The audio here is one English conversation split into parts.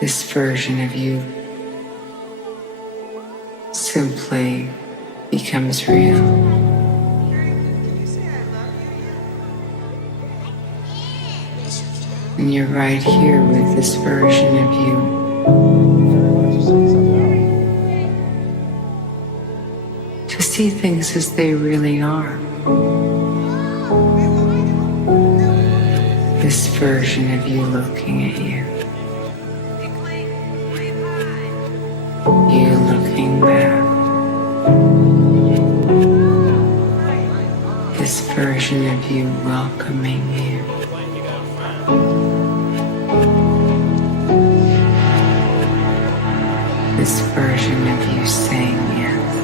This version of you simply becomes real. And you're right here with this version of you. To see things as they really are. This version of you looking at you. You looking back. This version of you welcoming you. This version of you saying yes.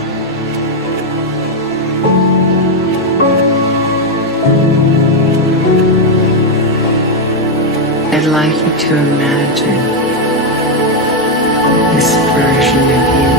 I'd like you to imagine this version of you.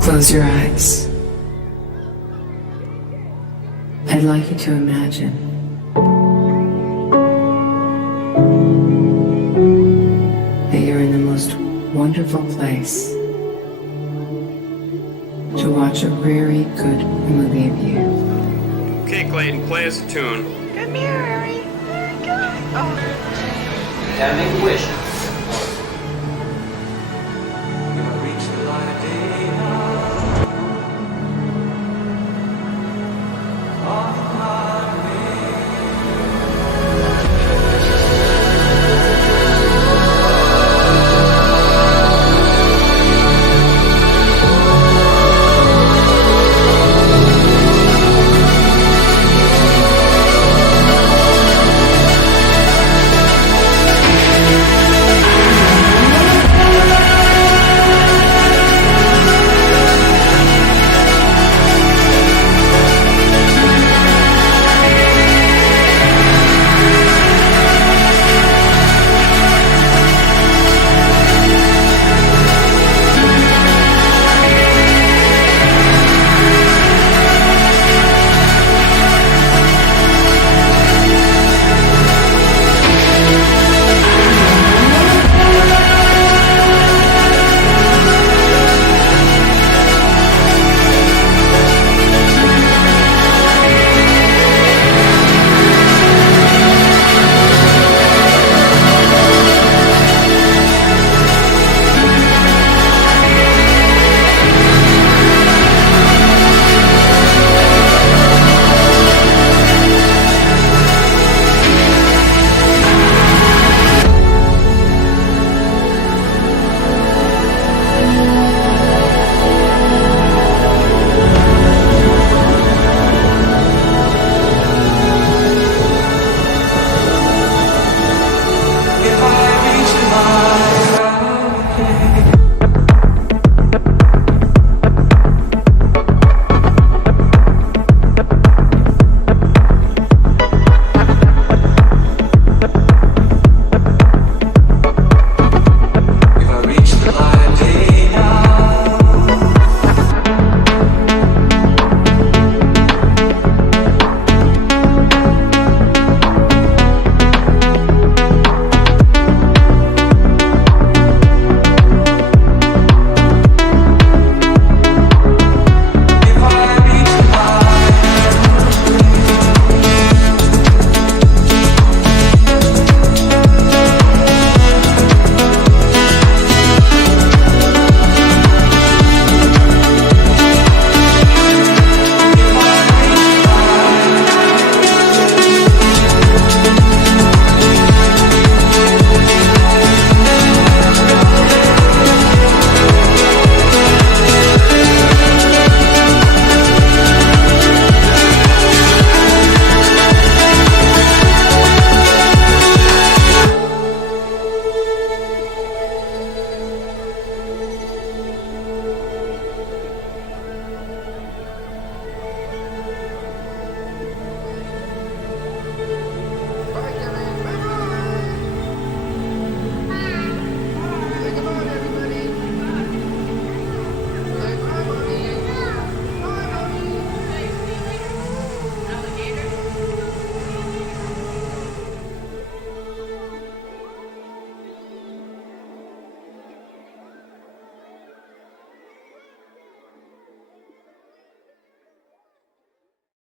Close your eyes. I'd like you to imagine that you're in the most wonderful place to watch a very good movie of you. Okay, Clayton, play us a tune. Come here, Harry. There we go. Oh. Gotta make a wish.